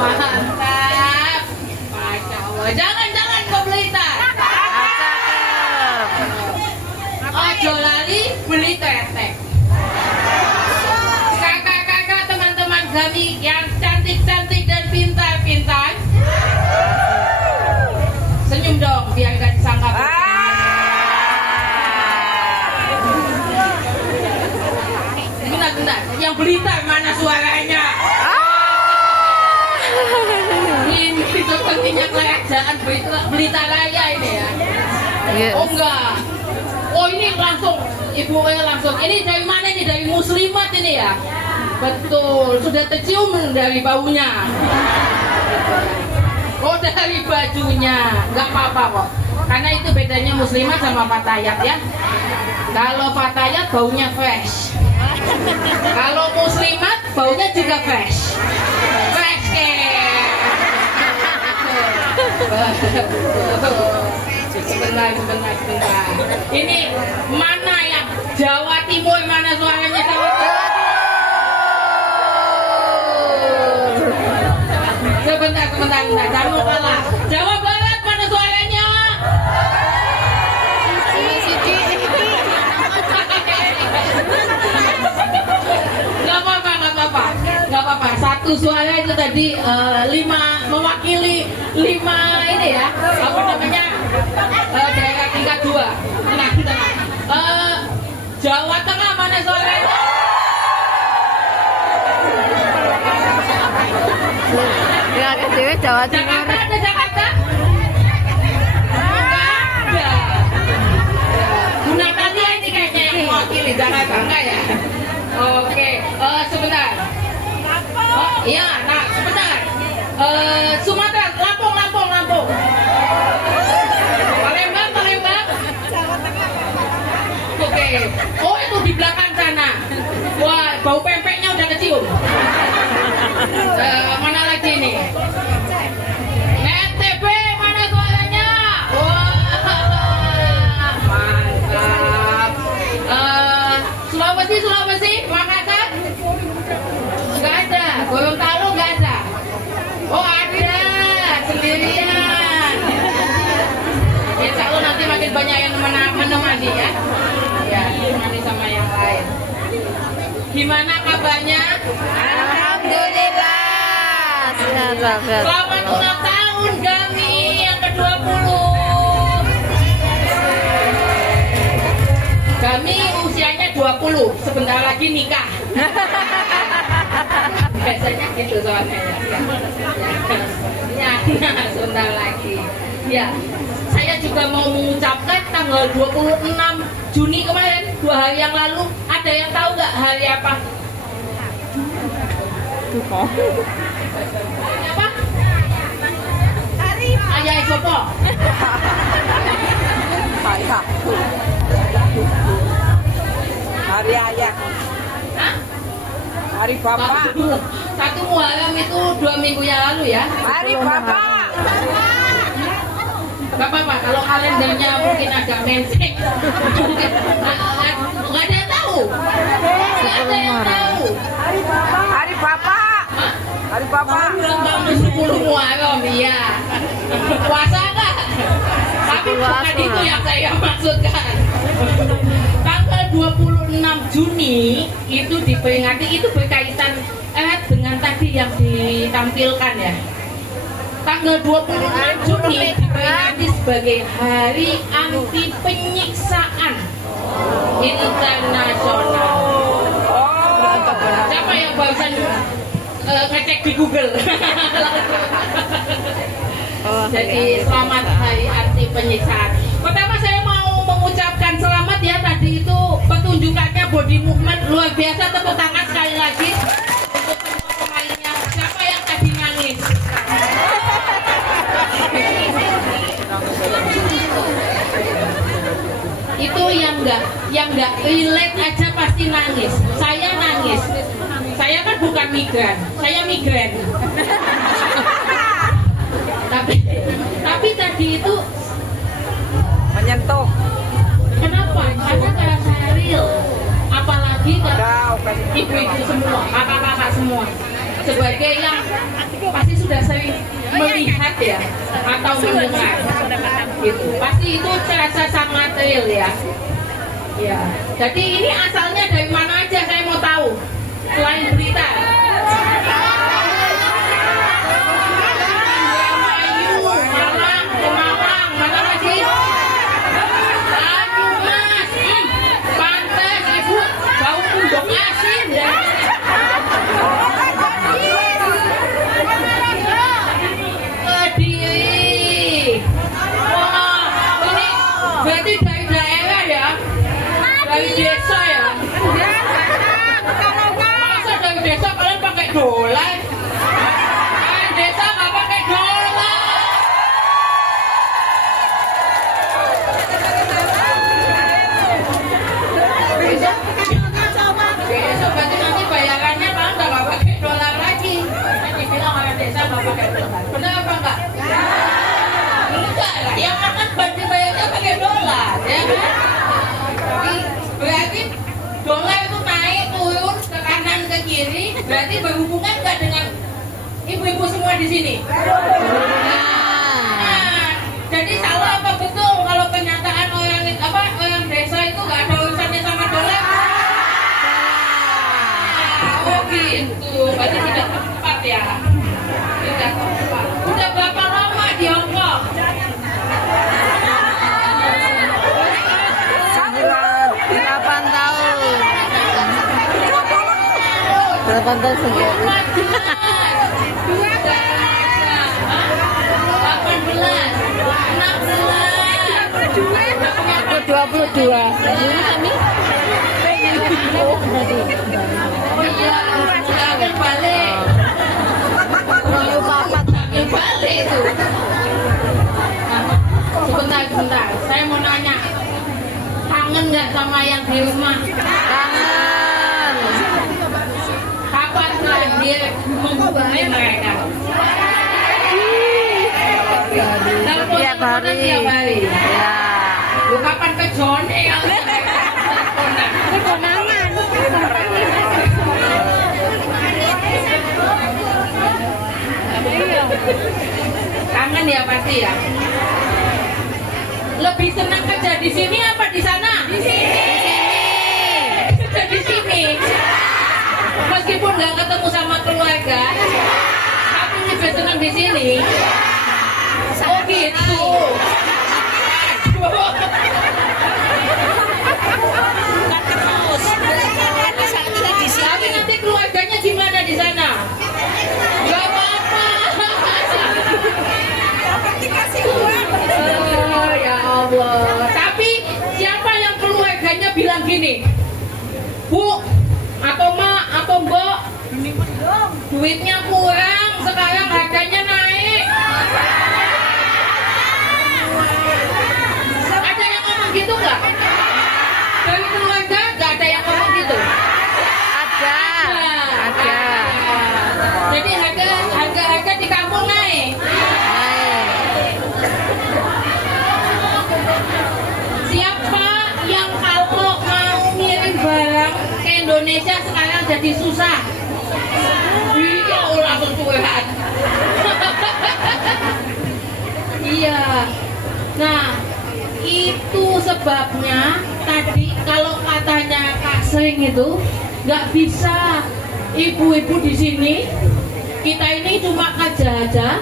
Mantap. Masya Allah. Jangan kau Belita. Ojo lali beli tetek. Kakak-kakak teman-teman kami yang cantik-cantik dan pintar-pintar. Senyum dong biar gak disangka. Bentar. Yang Belita mana suaranya? Ini sepertinya kerajaan Belita Raya ini ya. Yes. Oh enggak. Oh ini langsung ibu langsung. Ini dari mana ini? Dari Muslimat ini ya. Betul. Sudah tercium dari baunya. Oh dari bajunya. Enggak apa-apa kok. Karena itu bedanya Muslimat sama Fatayat ya. Kalau Fatayat baunya fresh. Kalau Muslimat baunya juga fresh. Fresh Sebentar. Ini mana yang Jawa Timur, mana suaranya Jawa Timur? Sebentar. Jangan lupa lah. Jawa Barat mana suaranya? Gak apa-apa. Satu suara itu tadi 5 mewakili 5 ini ya. Apa namanya? Daerah tingkat 2. Tenang. Jawa Tengah mana suaranya? Ya, Dewi Jawa Timur. Jakarta ada Jakarta? Enggak ada. Gunakan dia ini kayaknya yang mewakili Jakarta, enggak ya? Oke, sebentar. Oh, iya, nah sebentar. Sumatera, Lampung. Palembang. Oke. Oh itu di belakang sana. Wah, bau pempeknya udah kecium. Mana lagi nih? NTB mana suaranya? Wah, mantap. Sulawesi, Makassar? Nggak ada. Gorontalo nggak ada. Oh ada, sendirian. Insya Allah nanti makin banyak yang menemani ya. Ya, menemani sama yang lain. Gimana kabarnya? Alhamdulillah. Sehat. Selamat ulang tahun kami yang ke-20. Kami usianya 20, sebentar lagi nikah. Biasanya gitu soalnya ya. Sebentar lagi. Ya, saya juga mau mengucapkan tanggal 26 Juni kemarin, 2 hari yang lalu, ada yang tahu nggak hari apa? Apa? Ayah Sopo. Hari ayah. Hah? Hari bapak. Satu Muharram itu 2 minggu yang lalu ya. Hari bapak. Gak apa-apa, kalau kalendernya mungkin agak mensing. Nggak ada yang tahu. Nggak ada yang tahu. Hari bapak. Hari bapak. Ulang tahun 10 Muharram, iya. Puasa nggak? Tapi bukan itu yang saya maksudkan. Tanggal 26 Juni itu diperingati, itu berkaitan dengan tadi yang ditampilkan ya. Tanggal 26 Juni diperingati sebagai Hari Anti Penyiksaan Internasional. Siapa yang barusan ngecek di Google? Jadi selamat Hari Anti Penyiksaan. Pertama saya mau mengucapkan selamat ya, tadi itu pertunjukannya body movement luar biasa, tepuk tangan sekali lagi untuk semua pemainnya. Siapa yang tadi nangis? Itu yang nggak relate aja pasti nangis. Saya nangis. Saya kan bukan migran, saya migran. tapi tadi itu Menyentuh. kenapa? Karena terasa real. Apalagi ibu-ibu semua, kakak-kakak semua. sebagai yang pasti sudah sering melihat ya atau mendengar gitu. Pasti itu terasa sangat real ya. Ya. Jadi ini asalnya dari mana aja saya mau tahu selain berita. Malang, Malang, mana lagi? Aduh mas, pantes ibu bau undang asin ya. Kediri. Wah, ini berarti dari daerah ya? Dari desa ya? Masa dari desa kalian pakai dolar? Desa nggak pakai dolar. Besok berarti nanti bayarannya malah nggak pakai dolar lagi. Nanti bilang orang desa nggak pakai dolar. Benar apa enggak? Enggak lah, yang makan berarti bayarnya pakai dolar, ya kan? Berarti dolar itu naik turun ke kanan ke kiri, berarti berhubungan nggak dengan ibu-ibu semua di sini? Nah, jadi salah apa betul kalau kenyataan orang desa itu nggak ada urusannya sama dolar? Oh gitu, berarti tidak tepat ya? Tidak tepat. Udah berapa lama di Hong Kong? 8 tahun. 8 tahun sendiri. 22. Oh iya, akan balik. Akan balik itu. Nah, sebentar. Saya mau nanya, kangen nggak sama yang di rumah? Kangen. Kapan terakhir menghubungi mereka? Tiap hari. Tiap hari. Ya. Lu kapan ke Jone yang Kekonangan. kangen ya pasti ya. Lebih senang kerja di sini apa di sana? Di sini. Kerja di sini. Meskipun nggak ketemu sama keluarga, tapi lebih senang di sini. Oh gitu. Tapi nanti keluarganya gimana di sana? Gak apa-apa. Oh, ya Allah. Tapi siapa yang keluarganya bilang gini, Bu, atau Mak, atau Mbok, duitnya kurang, sekarang harganya naik. Ada yang ngomong gitu nggak? Dari keluarga nggak ada yang ngomong gitu? Ada. Jadi harga di kampung naik. Siapa yang kalau mau ngirim barang ke Indonesia sekarang jadi susah? Iya, ulah kesuwehan. Iya. Nah, itu sebabnya tadi kalau katanya Kak Sering itu nggak bisa ibu-ibu di sini, kita ini cuma kerja aja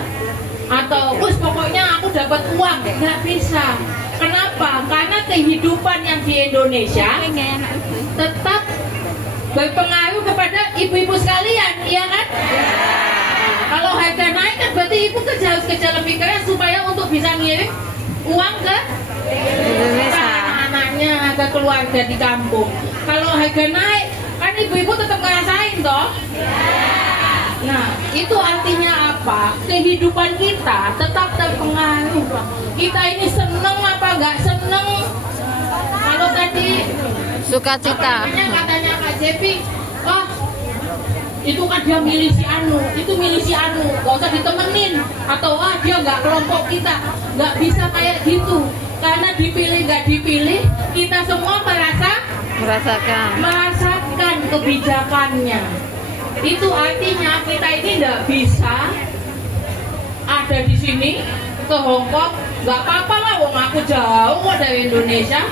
atau pokoknya aku dapat uang, nggak bisa. Kenapa? Karena kehidupan yang di Indonesia tetap berpengaruh kepada ibu-ibu sekalian, iya kan? Kalau harga naik kan berarti ibu harus kerja lebih keras supaya untuk bisa ngirim uang ke anak-anaknya, ke keluarga di kampung. Kalau harga naik kan ibu-ibu tetap ngerasain toh. Nah, itu artinya apa? Kehidupan kita tetap terpengaruh. Kita ini seneng apa nggak seneng? Kalau tadi Sukacita. katanya Kak Jepi, oh itu kan dia milih si Anu, itu milih si Anu, gak usah ditemenin. Atau dia nggak kelompok kita, nggak bisa kayak gitu. Karena dipilih nggak dipilih, kita semua merasakan Merasakan. kebijakannya. Itu artinya kita ini nggak bisa ada di sini ke Hong Kong, nggak apa-apa lah, wong aku jauh kok dari Indonesia,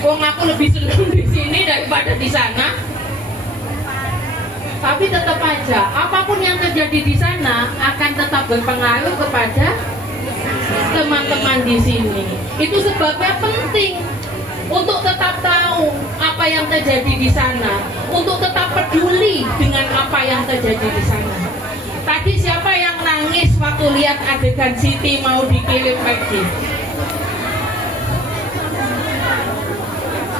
wong aku lebih senang di sini daripada di sana. Tapi tetap aja, apapun yang terjadi di sana akan tetap berpengaruh kepada teman-teman di sini. Itu sebabnya penting untuk tetap tahu apa yang terjadi di sana, untuk tetap peduli dengan apa yang terjadi di sana. Tadi siapa yang nangis waktu lihat adegan Siti mau dikirim pergi?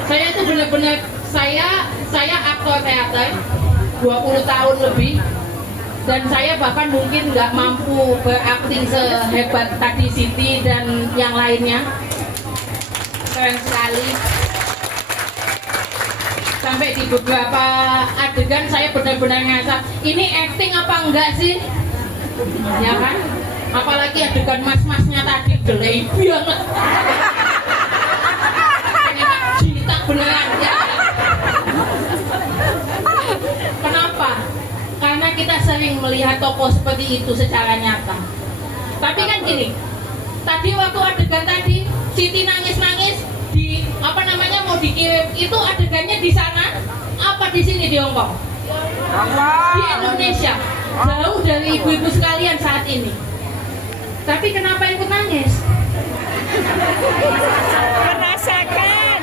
Saya itu benar-benar, saya aktor teater 20 tahun lebih, dan saya bahkan mungkin nggak mampu berakting sehebat tadi Siti dan yang lainnya. Keren sekali. Sampai di beberapa adegan saya benar-benar ngasah, ini acting apa enggak sih? Ya kan? Apalagi adegan mas-masnya tadi gelai banget. Cinta beneran ya. Kenapa? Karena kita sering melihat tokoh seperti itu secara nyata. Tapi kan gini, tadi waktu adegan tadi Siti nangis-nangis di mau dikirim, itu adegannya di sana apa di sini di Hong Kong? Di Indonesia, jauh dari ibu-ibu sekalian saat ini. Tapi kenapa ikut nangis? Merasakan.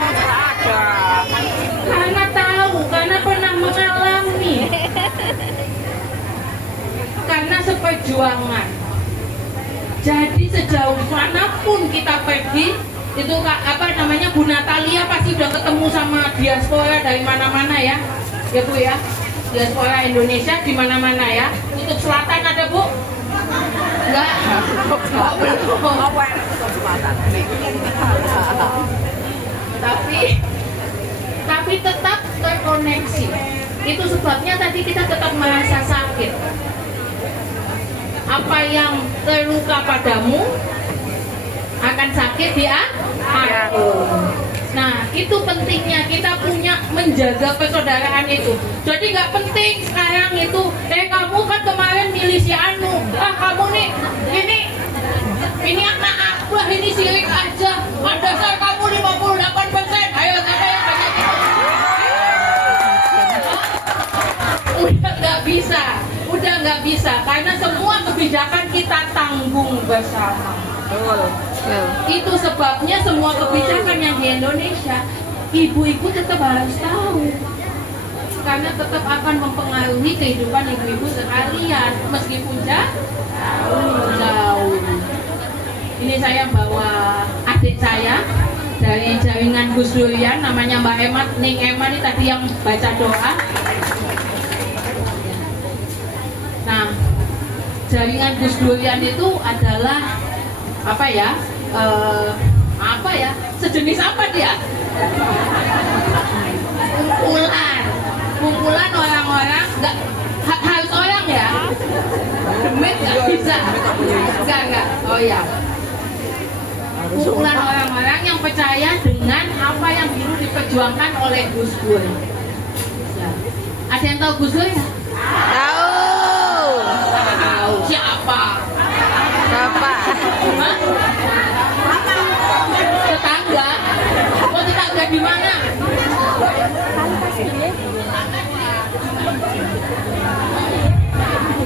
Karena tahu, karena pernah mengalami. Karena seperjuangan. Jadi sejauh manapun kita pergi, itu Bu Natalia pasti udah ketemu sama diaspora dari mana-mana ya Bu ya, diaspora Indonesia di mana-mana ya. Kutub Selatan ada Bu? Enggak? Tapi tetap terkoneksi. Itu sebabnya tadi kita tetap merasa sakit. Apa yang terluka padamu akan sakit di aku. Nah, itu pentingnya kita punya menjaga persaudaraan itu. Jadi nggak penting sekarang itu, kamu kan kemarin milih si Anu, kamu nih, ini anak aku, ini sirik aja. Dasar kamu 58%. Ayo siapa yang banyak itu? Udah nggak bisa, karena semua kebijakan kita tanggung bersama. Itu sebabnya semua kebijakan yang di Indonesia, ibu-ibu tetap harus tahu, karena tetap akan mempengaruhi kehidupan ibu-ibu sekalian, meskipun jauh. Ini saya bawa adik saya dari jaringan Gus Durian, namanya Mbak Emat, Ning Ema ini tadi yang baca doa. Nah, jaringan Gus Durian itu adalah sejenis apa dia? Kumpulan orang-orang, nggak harus orang ya, demit nggak bisa, enggak, oh ya, kumpulan orang-orang yang percaya dengan apa yang dulu diperjuangkan oleh Gus Dur. Ada yang tahu Gus Dur ya? Tahu. Siapa? Bapak. Tetangga. Oh, tetangga di mana?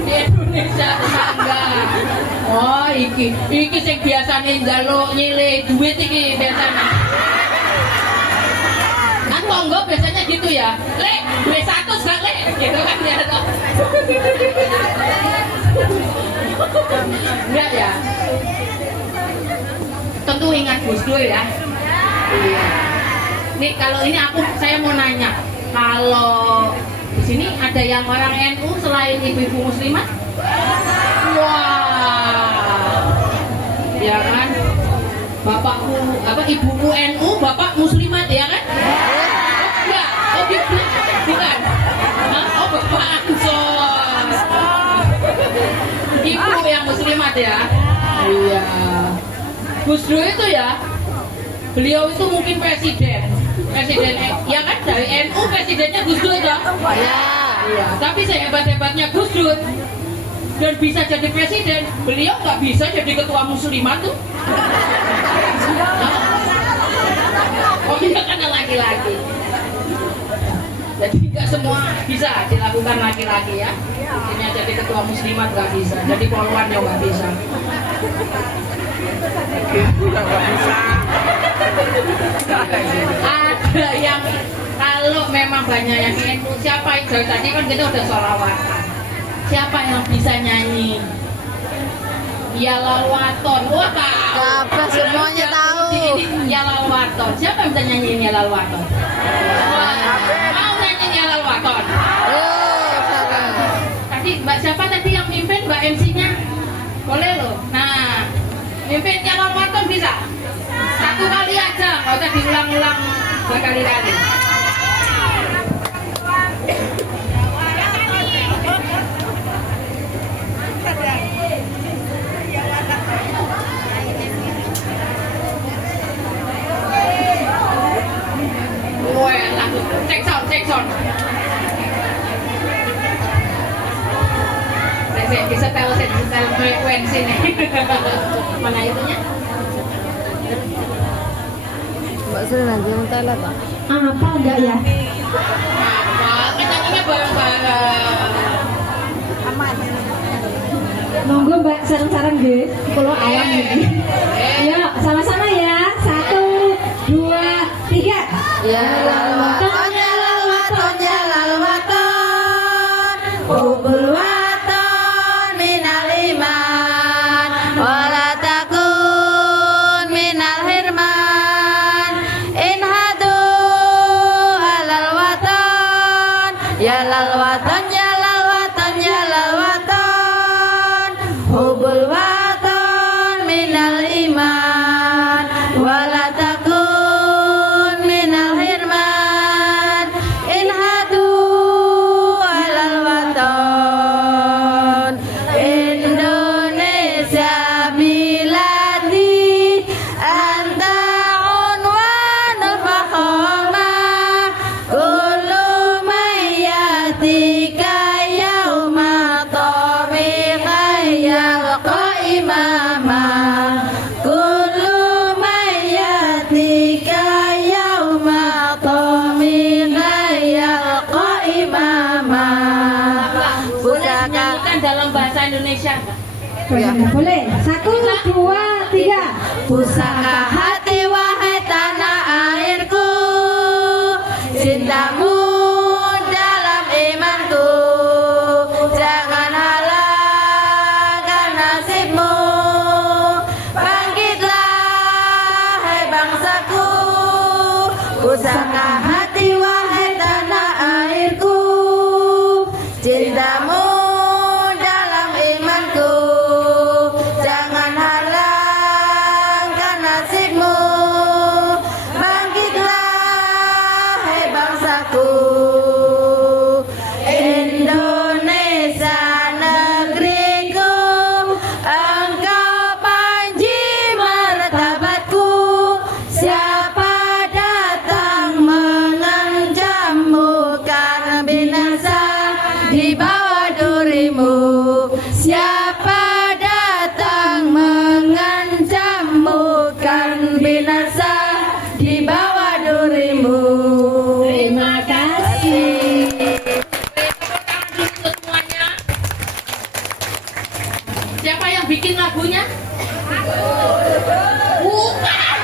Di Indonesia tetangga. Oh, iki sing biasane njaluk nyilih duit iki biasanya. Kan monggo biasanya gitu ya. Lek, duit 100 gak lek? Gitu kan dia tuh. Enggak ya. Tentu ingat Gus Dur ya. Iya. Nih kalau ini saya mau nanya, kalau di sini ada yang orang NU selain ibu-ibu muslimat? Wah, ya kan? Bapakku ibuku NU, bapak muslimat ya kan? Enggak, bukan. Oh bapak Ansor. Ibu yang muslimat ya. Iya. Gus Dur itu ya, beliau itu mungkin presiden ya kan, dari NU presidennya Gus Dur dong. Ya. Iya, tapi sehebat-hebatnya Gus Dur dan bisa jadi presiden, beliau nggak bisa jadi ketua muslimat tuh. Oh iya, karena laki-laki. Jadi nggak semua bisa dilakukan laki-laki ya. Ini jadi ketua muslimat nggak bisa, jadi polwan juga nggak bisa. Ada yang kalau memang banyak yang ingin, siapa yang dari tadi kan kita udah sholawatan. Siapa yang bisa nyanyi? Ya Lalwaton, wah tahu. Siapa semuanya tahu. Ya Lalwaton, siapa yang bisa nyanyiin Ya Lalwaton? Mau nyanyiin Ya Lalwaton? Oh, sekarang. Tadi Mbak siapa tadi yang mimpin Mbak MC-nya? Boleh loh. Nah, mimpin Ya Lalwaton bisa? Satu kali aja, nggak usah diulang-ulang berkali-kali. Wah, lagu cek sound. Saya bisa setel frekuensi nih. Mana itunya? Mbak Sri nanti mau toilet Pak? Apa enggak ya? Kenyangnya bareng-bareng. Aman. Monggo Mbak sarang-sarang nggih. Kula alam iki. Ayo sama-sama ya. 1, 2, 3. Ya lalwaton, ya lalwaton, ya lalwaton, hubul waton minal iman, wala takun minal hirman, inhadu alal waton, ya lalwaton, ya lalwaton, ya lalwaton, hubul waton minal iman, wala takun minal hirman, inhadu alal waton. Indonesia biladi anta unwanul fakhomah, kullu mayyatika yauma tamiqa yalqa imama, kullu mayyatika yauma tamiqa yalqa imama. Boleh Pusaka nyanyikan dalam bahasa Indonesia Mbak? Boleh. 1, 2, 3. Pusaka hati wahai tanah airku, cintamu dalam imanku, jangan halangkan nasibmu, bangkitlah hai bangsaku. Pusaka hati wahai tanah airku, cintamu dalam imanku, jangan halangkan nasibmu, bangkitlah hai bangsaku. Indonesia negeriku, engkau panji martabatku, siapa datang mengancammu kan binasa di bawah durimu, siapa datang mengancammu kan binasa di bawah durimu. Terima kasih. Tepuk tangan dulu untuk semuanya. Siapa yang bikin lagunya? Bukan.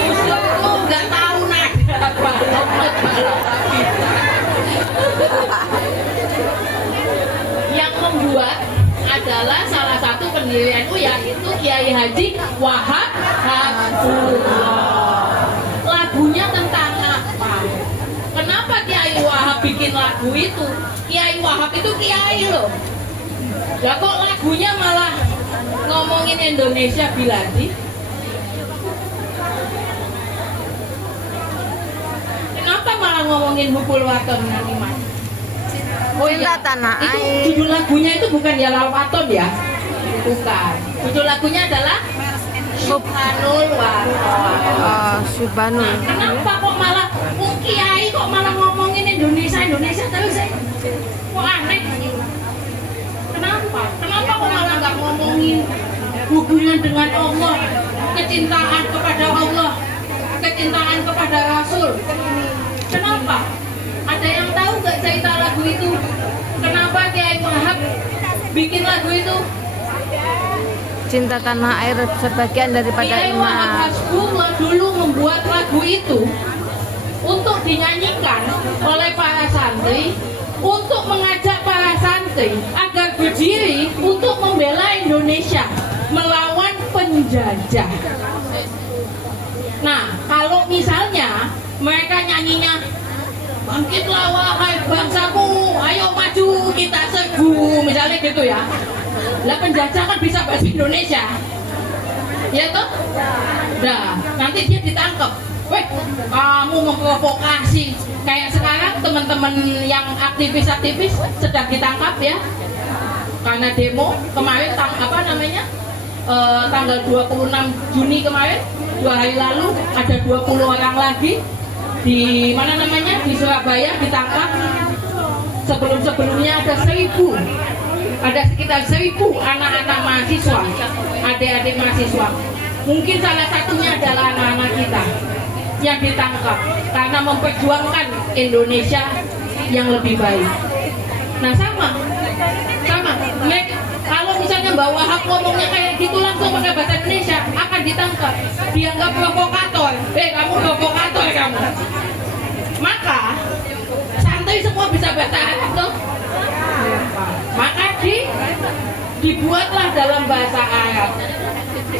Musuhku nggak tahu nada yang membuat adalah salah satu pendiri NU yaitu Kiai Haji Wahab Habibullah. Lagunya tentang apa? Kenapa Kiai Wahab bikin lagu itu? Kiai Wahab itu kiai loh. Ya kok lagunya malah ngomongin Indonesia biladi? Kenapa malah ngomongin Hubul Waton nanti Mas? Cinta tanah Itu air. judul lagunya itu bukan Ya Lalwaton ya? Bukan. Judul lagunya adalah Subhanul wa Subhanul. Kenapa kok malah kiai kok malah ngomongin Indonesia terus sih? Kok aneh? Kenapa? Kenapa kok malah nggak ngomongin hubungan dengan Allah, kecintaan kepada Allah, kecintaan kepada Rasul? Kenapa? Ada yang tahu nggak cerita lagu itu? Kenapa Kiai Wahab bikin lagu itu? Cinta tanah air sebagian daripada Kiai Wahab iman. Hasbullah dulu membuat lagu itu untuk dinyanyikan oleh para santri, untuk mengajak para santri agar berdiri untuk membela Indonesia melawan penjajah. Nah, kalau misalnya mereka nyanyinya bangkitlah wahai bangsaku, ayo maju kita serbu, misalnya gitu ya. Lah penjajah kan bisa bahasa Indonesia, ya toh? Nah, nanti dia ditangkap. Weh, kamu memprovokasi. Kayak sekarang teman-teman yang aktivis-aktivis sedang ditangkap ya, karena demo kemarin tanggal 26 Juni kemarin, 2 hari lalu ada 20 orang lagi di di Surabaya ditangkap. Sebelumnya ada sekitar 1.000 anak-anak mahasiswa, adik-adik mahasiswa. Mungkin salah satunya adalah anak-anak kita yang ditangkap karena memperjuangkan Indonesia yang lebih baik. Nah sama. Kalau misalnya Mbak Wahab ngomongnya kayak gitu langsung pakai bahasa Indonesia akan ditangkap, dianggap provokator. Kamu provokator kamu. Maka santri semua bisa bahasa Arab tuh. Maka dibuatlah dalam bahasa Arab.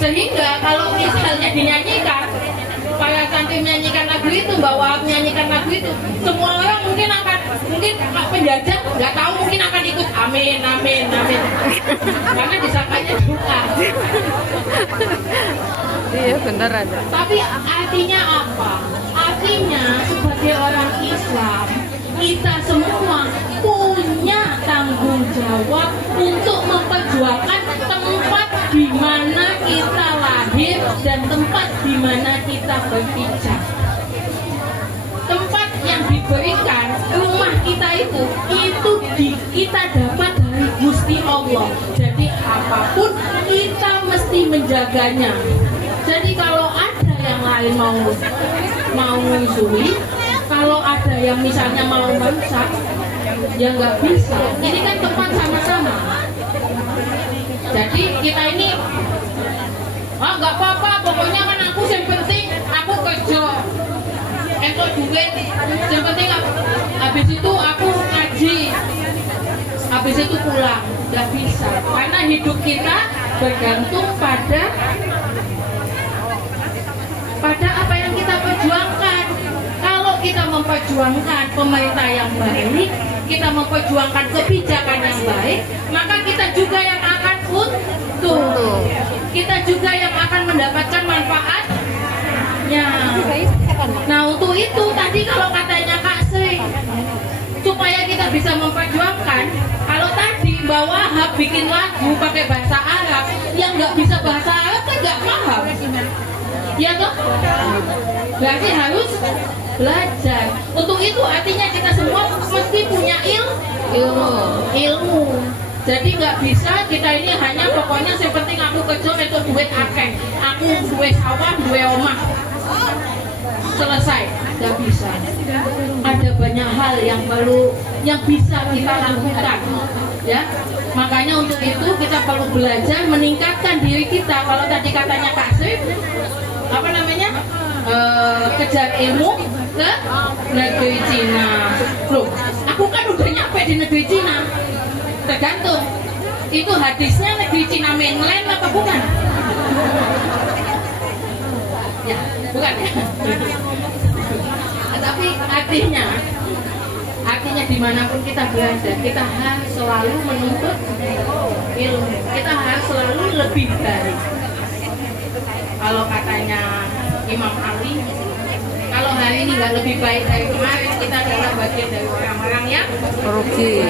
Sehingga kalau misalnya dinyanyikan, para santri menyanyikan lagu itu, Mbak Wahab menyanyikan lagu itu, semua orang mungkin penjajah nggak tahu, mungkin akan ikut amin karena disangkanya doa. Iya benar ada. Tapi artinya apa? Artinya sebagai orang Islam, kita semua punya tanggung jawab untuk memperjuangkan tempat di mana kita lahir dan tempat di mana kita berpijak. Tempat yang diberikan rumah kita itu kita dapat dari Gusti Allah. Jadi apapun kita mesti menjaganya. Jadi kalau ada yang lain mau musuhi, kalau ada yang misalnya mau merusak, ya nggak bisa. Ini kan tempat sama-sama. Jadi kita ini nggak apa-apa, pokoknya kan aku yang penting aku kerja, duit, yang penting habis itu aku ngaji, habis itu pulang. Nggak bisa, karena hidup kita bergantung pada apa yang kita perjuangkan. Kalau kita memperjuangkan pemerintah yang baik, kita memperjuangkan kebijakan yang baik, maka kita juga yang akan untung. Kita juga yang akan mendapatkan manfaatnya. Nah, untuk itu tadi kalau katanya Kak Sri, supaya kita bisa memperjuangkan, kalau tadi Mbak Wahab bikin lagu pakai bahasa Arab, yang nggak bisa bahasa Arab kan nggak paham. Ya toh? Berarti harus belajar. Untuk itu artinya kita semua mesti punya ilmu. Jadi nggak bisa kita ini hanya pokoknya yang penting aku kerja itu duit akeh, aku duit sawah, duit omah, selesai. Nggak bisa. Ada banyak hal yang bisa kita lakukan, ya. Makanya untuk itu kita perlu belajar meningkatkan diri kita. Kalau tadi katanya Kak Sri, kejar ilmu ke negeri Cina. Loh, aku kan udah nyampe di negeri Cina. Tergantung, itu hadisnya negeri Cina mainland apa bukan? Ya, bukan ya. Tapi artinya dimanapun kita berada, kita harus selalu menuntut ilmu. Kita harus selalu lebih baik. Kalau katanya Imam Ali, kalau hari ini nggak lebih baik dari kemarin, kita adalah bagian dari orang-orang yang rugi.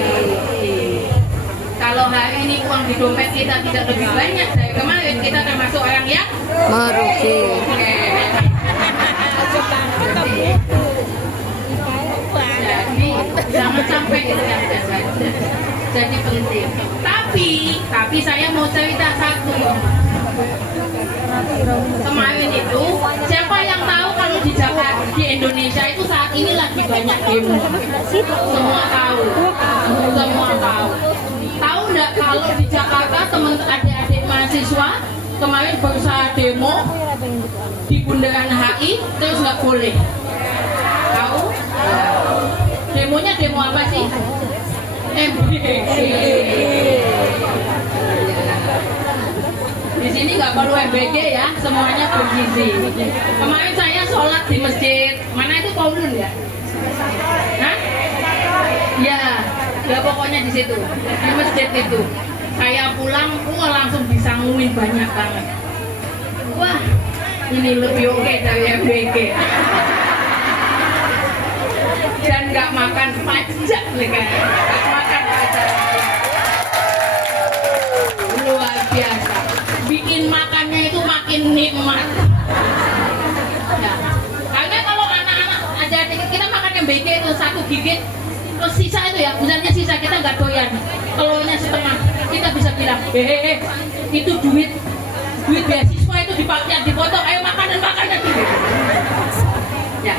Kalau hari ini uang di dompet kita tidak lebih banyak dari kemarin, kita termasuk orang yang Merugi. Jadi jangan sampai itu yang jadi penting. Tapi saya mau cerita satu. Kemarin itu siapa yang tahu kalau di Jakarta, di Indonesia itu saat ini lagi banyak demo. Semua tahu. Tahu nggak kalau di Jakarta teman adik-adik mahasiswa kemarin berusaha demo di Bundaran HI terus nggak boleh. Tahu? Demonya demo apa sih? MBG. Di sini nggak perlu MBG ya, semuanya bergizi. Kemarin saya sholat di masjid, mana itu Kowlun ya? Hah? Ya pokoknya di situ, di masjid itu. Saya pulang, langsung disanguin banyak banget. Wah, ini lebih oke dari MBG. Dan nggak makan pajak nih kan? Nggak makan pajak. Luar biasa. Bikin makannya itu makin nikmat. Ya. Karena kalau anak-anak aja kita makan MBG itu satu gigit, terus sisa itu ya, misalnya sisa kita nggak doyan, telurnya setengah, kita bisa bilang, itu duit beasiswa itu dipakai, dipotong, ayo makanan gitu. Ya.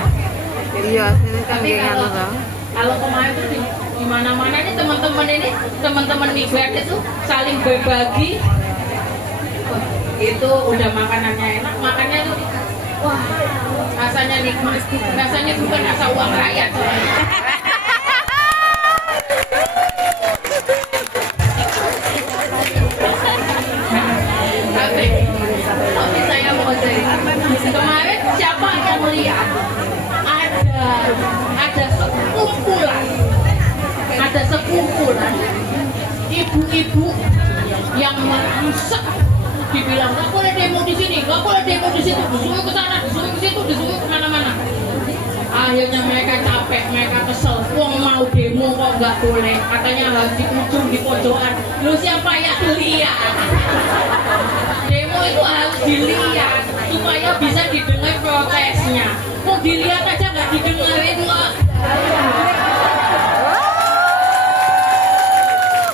Iya, ini kan Tapi gimana tuh? kalau kemarin tuh di mana-mana ini teman-teman migran itu saling berbagi. Wah, itu udah makanannya enak, makannya tuh wah rasanya nikmat, rasanya bukan rasa uang rakyat. Tapi saya mau cerita kemarin siapa yang melihat ada sekumpulan ibu-ibu yang merusak, dibilang nggak boleh demo di sini, nggak boleh demo di situ, disuruh ke sana, disuruh ke situ, disuruh kemana-mana. Akhirnya mereka capek, mereka kesel, wong mau demo kok nggak boleh, katanya harus di ujung, di pojokan. Lu siapa yang lihat? Demo itu harus dilihat supaya bisa didengar protesnya. Mau dilihat aja nggak didengerin loh.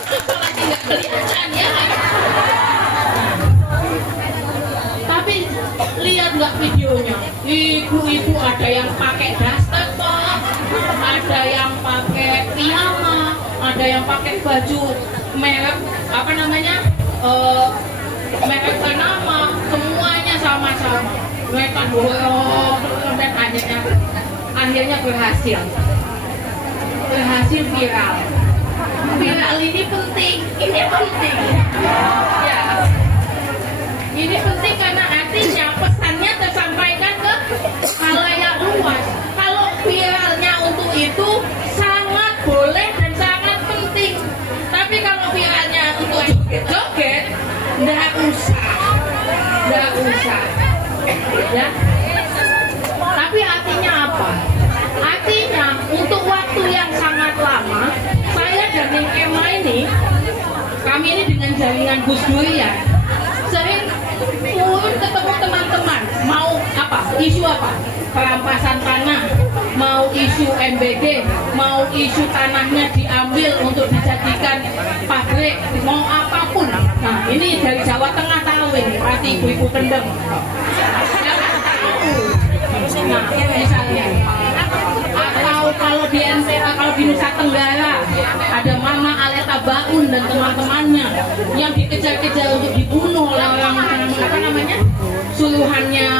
Apalagi nggak kelihatan ya. Tapi lihat nggak videonya? Ibu-ibu ada yang pakai daster kok, ada yang pakai piyama, ada yang pakai baju merek apa namanya? Merek ternama, semuanya sama-sama. Mereka dorong dan akhirnya berhasil viral. Viral ini penting, ya. Ini penting karena artinya pesannya tersampaikan ke khalayak luas. Kalau viralnya untuk itu sangat boleh dan sangat penting. Tapi kalau viralnya untuk joget, nggak usah. Ya. Tapi artinya apa? Artinya untuk waktu yang sangat lama, saya dan Ning Emma ini, kami ini dengan jaringan Gus Durian, sering turun ketemu teman-teman, mau apa? Isu apa? Perampasan tanah, mau isu MBG, mau isu tanahnya diambil untuk dijadikan pabrik, mau apapun. Nah, ini dari Jawa Tengah tahu ini, pasti ibu-ibu kendeng. Nah, misalnya, atau kalau di NTA, kalau di Nusa Tenggara ada Mama Aleta Baun dan teman-temannya yang dikejar-kejar untuk dibunuh oleh orang apa namanya suruhannya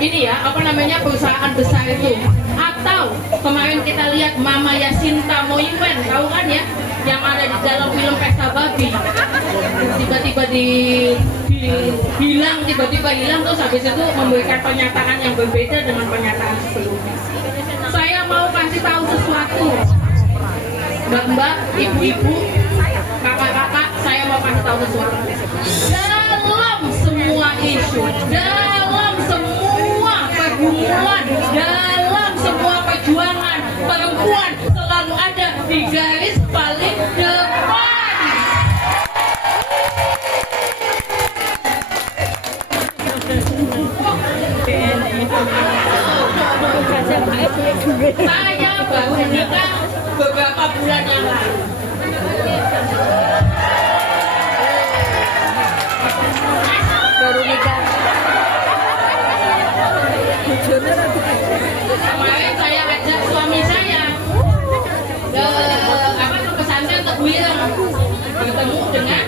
ini ya apa namanya perusahaan besar itu. Atau kemarin kita lihat Mama Yasinta Moiwen, tahu kan ya, yang ada di dalam film Pesta Babi, tiba-tiba hilang terus habis itu memberikan pernyataan yang berbeda dengan pernyataan sebelumnya. Saya mau kasih tahu sesuatu, mbak-mbak, ibu-ibu, kakak-kakak, saya mau kasih tahu sesuatu. Dalam semua isu, dalam semua pergumulan, dalam semua perjuangan, perempuan selalu ada di garis paling depan. Saya baru menikah beberapa bulan yang lalu. Baru nikah. Kemarin saya ajak suami saya ke pesantren Teguireng, bertemu dengan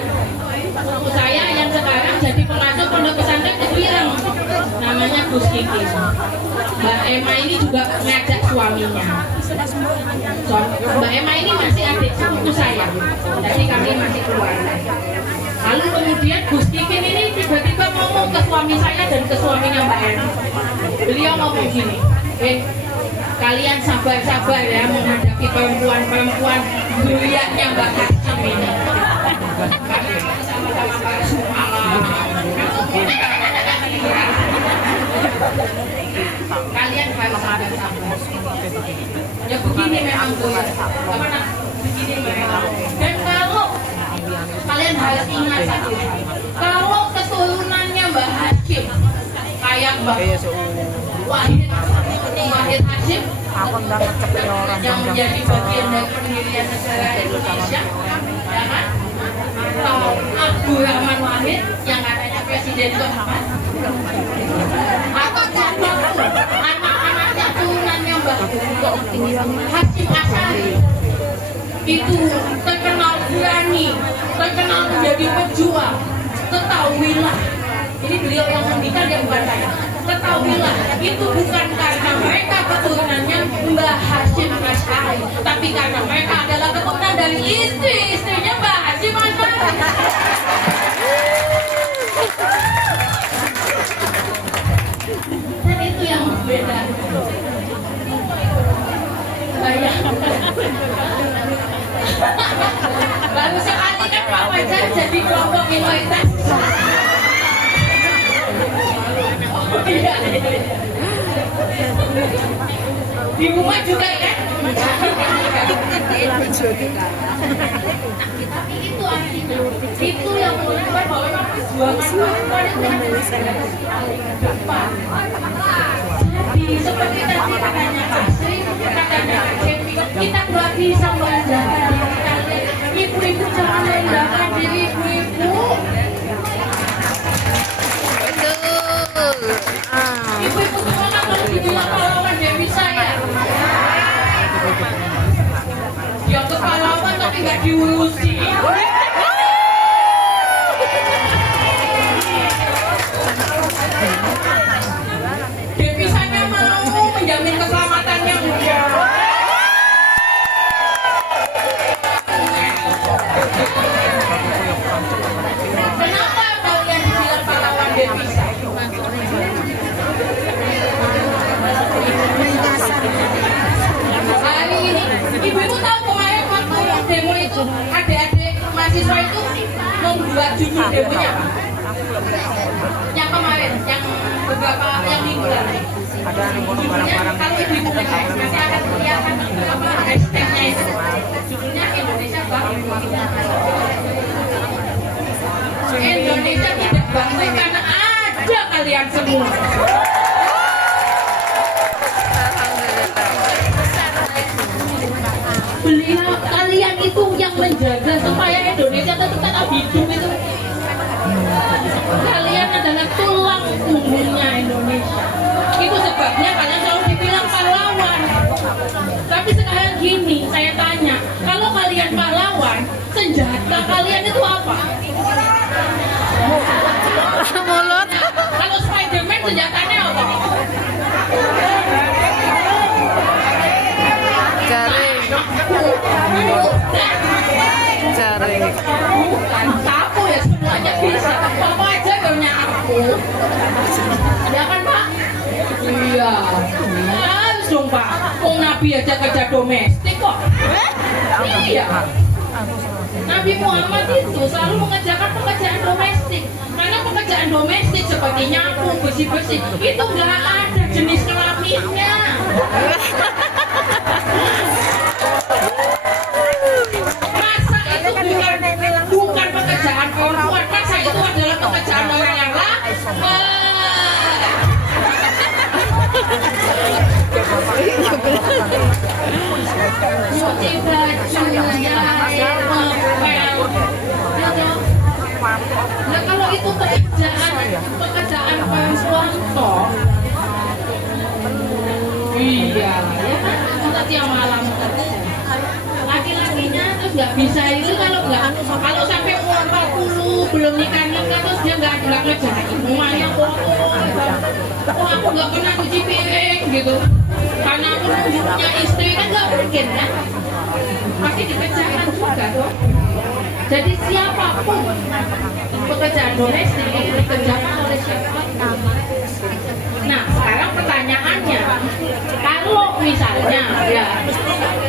sepupu saya yang sekarang jadi pengasuh pondok pesantren Teguireng, namanya Gus Kiki. Mbak Emma ini juga ngajak suaminya. Mbak Emma ini masih adik sepupu saya, jadi kami masih keluarga. Lalu kemudian Gus Kikin ini tiba-tiba ngomong ke suami saya dan ke suaminya Mbak Emma. Beliau ngomong gini, kalian sabar-sabar ya menghadapi perempuan-perempuan briliannya Mbak Hasim ini. Karena sama-sama kalian harus sabar-sabar. Ya begini memang begini memang. Dan kalau kalian harus ingat satu hal, kalau keturunannya Mbak Hasim kayak Mbak Wahid Hasim yang menjadi bagian dari pendirian negara Indonesia, ya kan? Abdul Rahman Wahid yang katanya presiden keempat, atau anak-anaknya turunannya Mbak Hasim Asari itu terkenal berani, terkenal menjadi pejuang. Ketahuilah, ini beliau yang mendikan yang bukan saya. Ketahuilah, itu bukan karena mereka keturunannya Mbah Hasim Asari, tapi karena mereka adalah keturunan dari istri-istrinya Mbah Hasim Asari. Dan itu yang berbeda. Baru sekali kan Pak Fajar jadi kelompok minoritas. Di rumah juga kan? Tapi itu artinya, itu yang menunjukkan bahwa memang perjuangan perempuan itu depan. Jadi seperti tadi katanya Pak Sri, katanya Pak Cepi, kita nggak bisa merendahkan diri kalian. Ibu-ibu jangan merendahkan diri ibu-ibu. Ibu-ibu semua kan harus dibilang pahlawan Dewi saya. Dia ke pahlawan tapi nggak diurusi. Dewi saya mau menjamin keselamatannya enggak. Kenapa kalian dibilang pahlawan Dewi saya? Hari ini, ibu-ibu tahu kemarin waktu demo itu adik-adik mahasiswa itu membuat judul demonya apa? Yang kemarin, yang beberapa yang minggu lalu. Judulnya kalau ibu-ibu PKS nanti akan kelihatan apa hashtagnya itu. Judulnya Indonesia bangkit. Indonesia tidak bangkit karena ada kalian semua. Beliau kalian itu yang menjaga supaya Indonesia tetap hidup itu. Kalian adalah tulang punggungnya Indonesia. Itu sebabnya kalian selalu dibilang pahlawan. Tapi sekarang gini, saya tanya, kalau kalian pahlawan, senjata kalian itu apa? Mulut. Kalau Spiderman senjatanya apa? Jaring. Jaring. Sapu ya semuanya bisa. Apa aja gaunya aku. Ya kan Pak? Iya. Harus dong Pak. Kok Nabi aja kerja domestik kok. Iya. Nabi Muhammad itu selalu mengerjakan pekerjaan domestik. Karena pekerjaan domestik seperti nyapu, bersih-bersih itu nggak ada jenis kelaminnya. Masa itu bukan pekerjaan perempuan, masa itu adalah pekerjaan orang yang laki. bisa itu kalau sampai umur 40 belum nikah terus dia nggak ngejahin semuanya kok aku nggak pernah cuci piring gitu karena aku punya istri kan nggak mungkin kan pasti dikerjakan juga dong. Jadi siapapun pekerjaan domestik itu dikerjakan oleh siapa. Nah sekarang pertanyaannya, kalau misalnya ya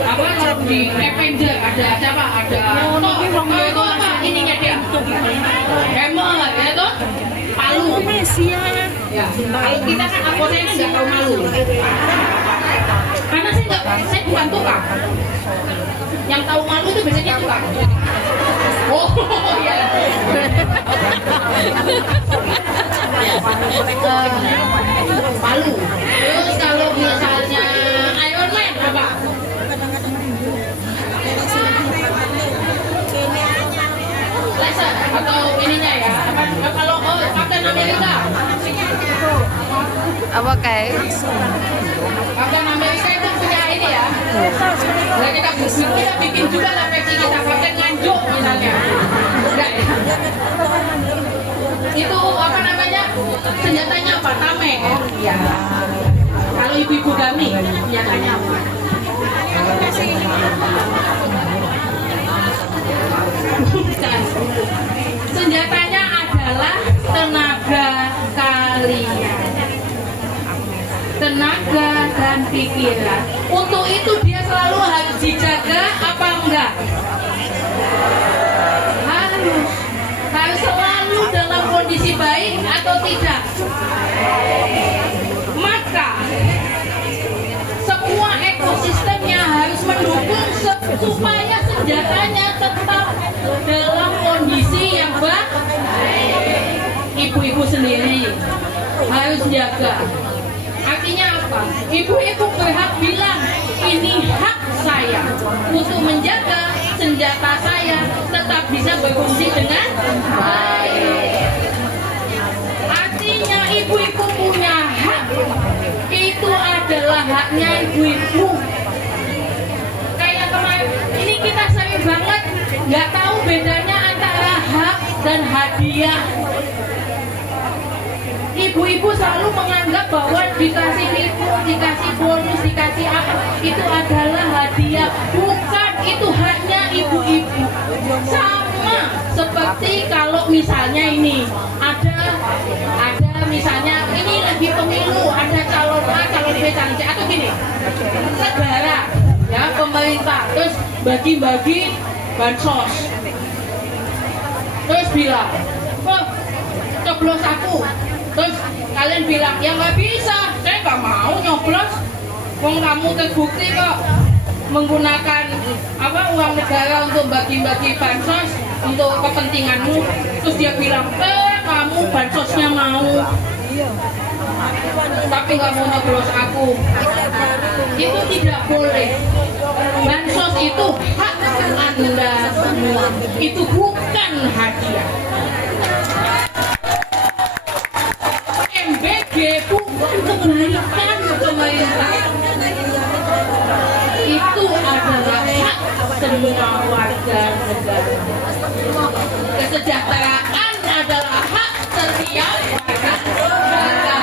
apa kalau di Avenger ada siapa ada itu apa ininya dia hammer ya toh palu ya kalau kita kan anggota ini nggak tahu malu karena saya bukan tukang yang tahu malu itu biasanya tukang. Oh iya. Palu. Terus kalau misalnya Iron Man apa? Laser atau ininya ya? Apa kalau Captain America? Apa kayak? Captain America itu punya ini ya. Nah, kita bikin juga lah versi kita Captain Nganjuk misalnya. Enggak ya? Itu apa namanya? Senjatanya apa? Tameng. Ya. Kalau ibu-ibu kami senjatanya apa? Senjatanya adalah tenaga kalian. Tenaga dan pikiran. Untuk itu dia selalu harus dijaga apa enggak? Harus selalu dalam kondisi baik atau tidak? Maka semua ekosistemnya harus mendukung supaya senjatanya tetap dalam kondisi yang baik. Ibu-ibu sendiri harus jaga. Artinya apa? Ibu-ibu berhak bilang ini hak saya untuk menjaga senjata saya tetap bisa berfungsi dengan baik. Artinya ibu-ibu punya hak. Itu adalah haknya ibu-ibu. Kayak kemarin ini kita sering banget nggak tahu bedanya antara hak dan hadiah. Ibu-ibu selalu menganggap bahwa dikasih itu, dikasih bonus, dikasih apa, itu adalah hadiah. Bukan, itu haknya ibu-ibu. Sama seperti kalau misalnya ini ada misalnya ini lagi pemilu, ada calon A, calon B, calon C, atau gini, negara, ya pemerintah, terus bagi-bagi bansos, terus bilang, oh coblos aku. Terus kalian bilang, ya nggak bisa, saya nggak mau nyoblos. Wong kamu terbukti kok menggunakan uang negara untuk bagi-bagi bansos untuk kepentinganmu. Terus dia bilang, kamu bansosnya mau, tapi nggak mau nyoblos aku. Itu tidak boleh. Bansos itu hak Anda semua. Itu bukan hadiah. MBG bukan kebaikan pemerintah. Itu adalah hak semua warga negara. Kesejahteraan adalah hak setiap warga negara.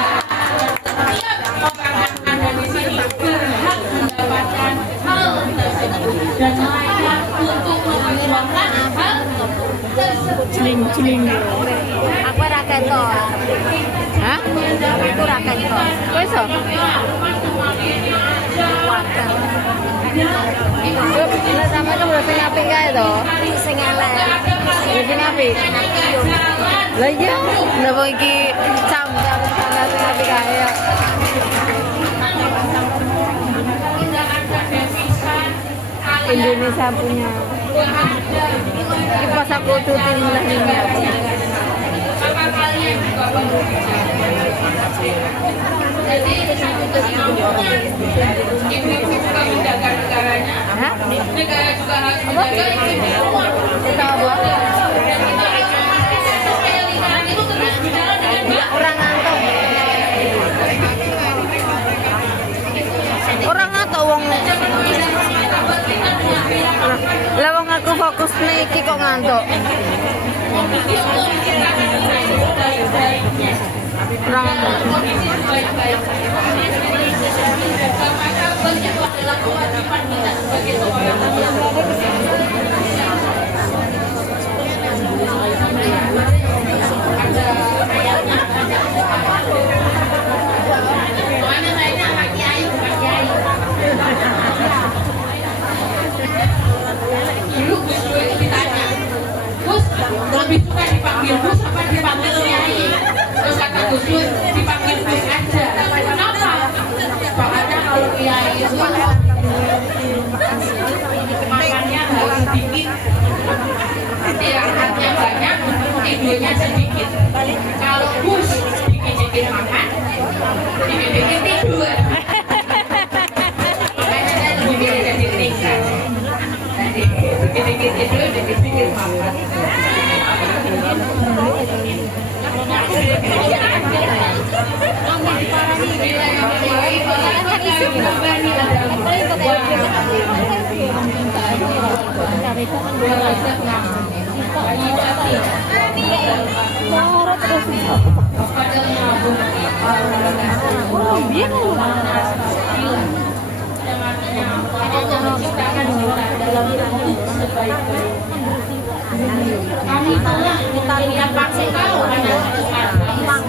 Setiap orang yang ada di sini berhak mendapatkan hal tersebut dan layak untuk memperjuangkan hal tersebut. Celing-celing. Aku rakyat kok. Hah? Aku rakyat kok. Kok iso? Lah sama itu udah sing apik kae to. Sing elek. Udah sing apik. Lah iya, ndak mau iki cam-cam sana sing apik kae ya. Indonesia punya. Ini pas aku cuti lah ini. Maka kalian juga perlu bicara. Jadi satu kesinambungan. Ibu-ibu juga menjaga negaranya. Hah? Negara juga harus menjaga ibu-ibu. Kita apa? Dan kita harus memastikan supaya lingkungan itu terus berjalan dengan baik. Orang ngantuk. Orang ngantuk wong. Lah wong aku fokus nih iki kok ngantuk. Kurang Dulu Gus Dur itu ditanya, Gus lebih suka dipanggil Gus apa dipanggil Kiai? Terus kata Gus Dur dipanggil Gus aja. Kenapa? Soalnya kalau Kiai itu makannya harus sedikit, istirahatnya banyak, tidurnya sedikit. Kalau Gus dikit-dikit makan, dikit-dikit tidur. Makanya saya lebih milih jadi tingkat. Dikit-dikit tidur, dikit-dikit makan. Kami telah kita paksa kalau ada gampang.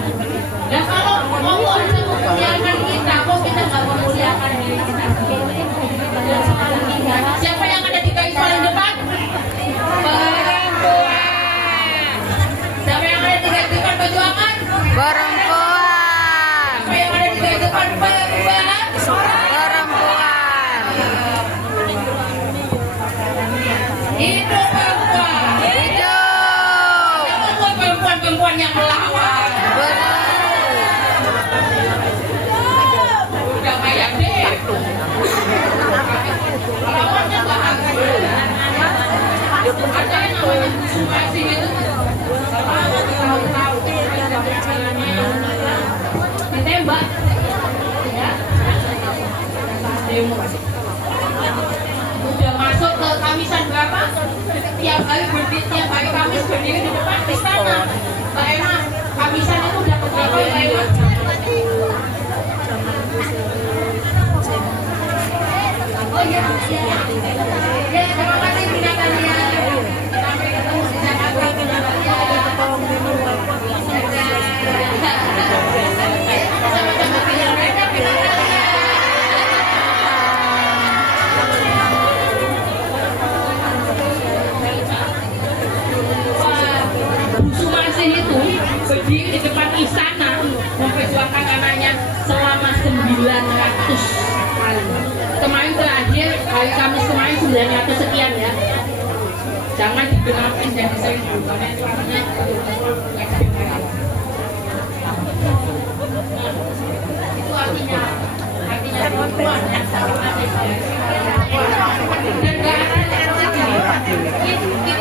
Dan kalau Allah memuliakan kita, kok kita nggak memuliakan diri kita? Siapa yang ada di garis paling depan? Perempuan. Siapa yang ada di garis depan perjuangan? perempuan. Siapa yang ada di garis depan perubahan? Perempuan. Hidup perempuan. Hidup. Jangan buat perempuan-perempuan yang melawan. Udah kayak deh. Lawannya nggak ada. Ada yang namanya sumbasi gitu. Tahu-tahu ditembak. Ya. Demo. Udah masuk ke Kamisan berapa? Tiap hari Kamis berdiri di depan istana. Mbak Emma, Kamisan itu udah keberapa Mbak Emma? Oh iya, ya, terima kasih pendatannya. Sampai ketemu di Jakarta. Sama-sama pilih mereka, pilih mereka. Bu Sumarsih itu berdiri di depan istana memperjuangkan anaknya selama 900 kali. Kemarin terakhir hari Kamis kemarin 900 sekian ya. Jangan digenapin dan diseribu karena itu artinya itu artinya perempuan yang sangat dan nggak ada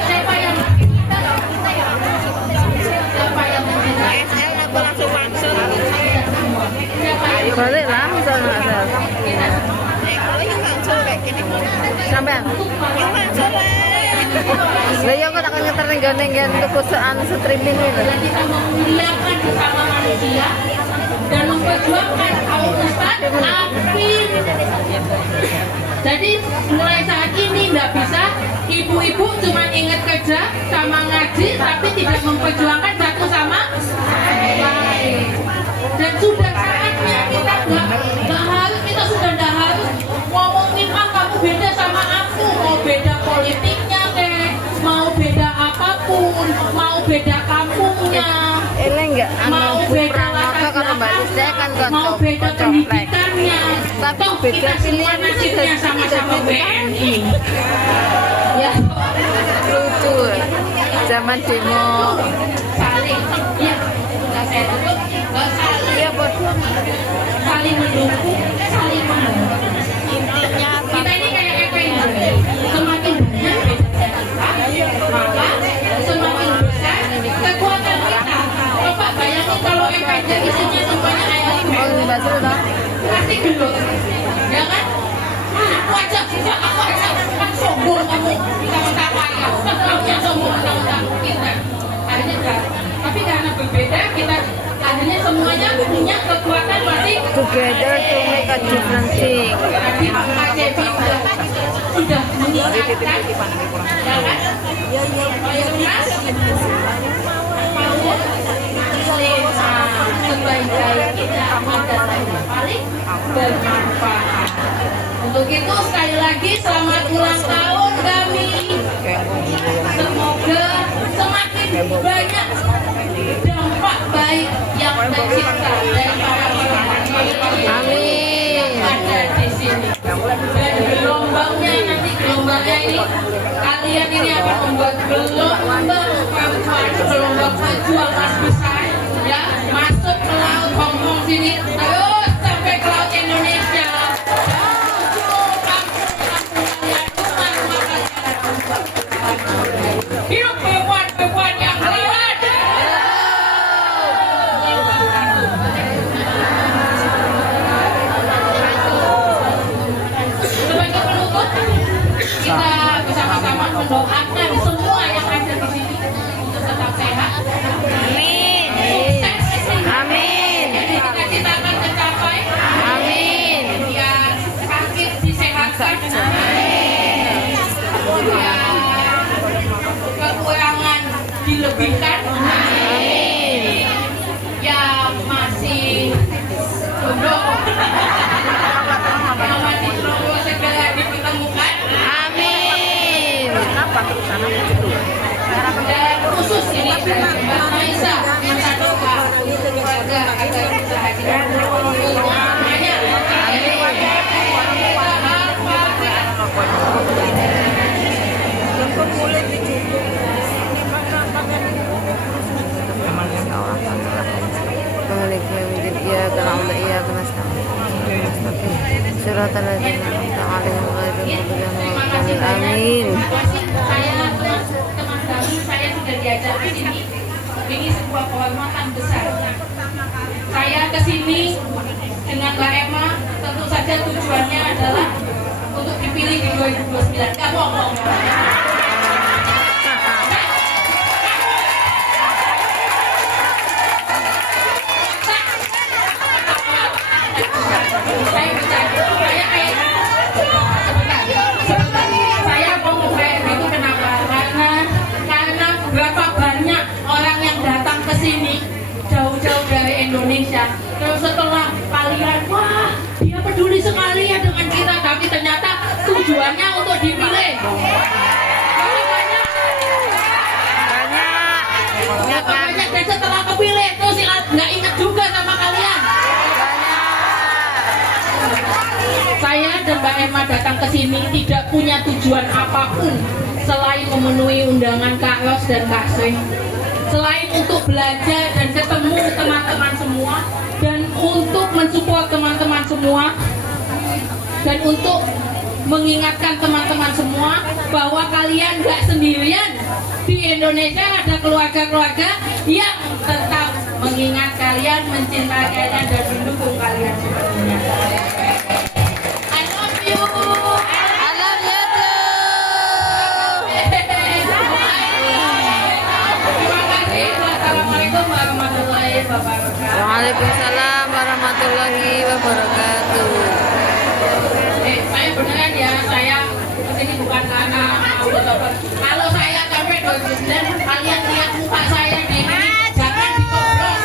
siapa yang Balik langsung asal. Sampai. Lah ya kok tak ngeter nenggan kekuasaan streaming itu. Kita memuliakan sesama manusia dan memperjuangkan kaum mustaqim. Jadi mulai saat ini tidak bisa ibu-ibu cuma ingat kerja sama ngaji tapi tidak memperjuangkan satu sama lain. Dan sudah saatnya kita nggak harus, kita sudah nggak harus ngomongin kamu beda sama aku, mau beda politiknya mau beda apapun, mau beda kampungnya, Ini enggak mau beda latar kalau belakangnya, kan mau beda pendidikannya, tapi toh beda kita semua pilihan itu nasibnya sudah sama-sama BNI. Ya, lucu. Zaman demo. saling, ya, nggak saya tutup, saling, Ya bos. saling mendukung, saling mendukung. Intinya kita ini kayak Avenger, semakin banyak kita, maka semakin besar kekuatan kita. Coba bayangin kalau Avenger isinya semuanya Iron Oh Man, ini bahasa udah. pasti gendut, ya kan? Aku aja, kan sombong kamu, kita minta kaya. together to make a different thing. Tadi Pak Cepi sudah mengingatkan, ya kan? Mas, mau sebaik-baik kita adalah yang paling bermanfaat. Untuk itu sekali lagi selamat ulang tahun kami. Semoga semakin banyak dampak baik yang tercipta dari para Amin. yang ada di sini. Dan gelombangnya ini kalian ini akan membuat gelombang manfaat, gelombang pejuang mas besar ya, masuk ke laut Hongkong sini terus sampai ke laut Indonesia. Hidup perempuan-perempuan yang hebat. Sebagai penutup, kita bersama-sama mendoakan semua yang ada di sini untuk tetap sehat. Amin. Sukses. Amin. Jadi cita-citakan tercapai. Amin. Yang sakit disehatkan. Yang kekurangan dilebihkan. Amin. Yang masih jomblo, yang masih jomblo segera dipertemukan. Amin. Dan khusus ini Mbak Maisa minta doa keluarga agar bisa hadir semuanya. Balik ya mungkin iya kena udah iya kena sekali. Surat al-Ladin ta'alim amin. Teman kami saya sudah diajak ke sini. Ini sebuah kehormatan besar. Saya ke sini dengan Mbak Emma, tentu saja tujuannya adalah untuk dipilih di 2029. Gak bohong. Saya ngomong kayak gitu kenapa? Karena berapa banyak orang yang datang ke sini jauh-jauh dari Indonesia. Terus setelah kalian, wah dia peduli sekali ya dengan kita, tapi ternyata tujuannya untuk dipilih. Banyak dan setelah kepilih terus nggak ingat juga sama kalian. Saya dan Mbak Emma datang ke sini tidak punya tujuan apapun selain memenuhi undangan Kak Ros dan Kak Sri. Selain untuk belajar dan ketemu teman-teman semua dan untuk mensupport teman-teman semua dan untuk mengingatkan teman-teman semua bahwa kalian gak sendirian. Di Indonesia ada keluarga-keluarga yang tetap mengingat kalian, mencintai kalian dan mendukung kalian sepenuhnya. I love you. I love you too. Terima kasih. Wassalamualaikum warahmatullahi wabarakatuh. Waalaikumsalam warahmatullahi wabarakatuh. Saya beneran ya, saya kesini bukan karena mau bertobat. Kalau saya sampai 2009, kalian lihat muka saya di sini, jangan dikoblos.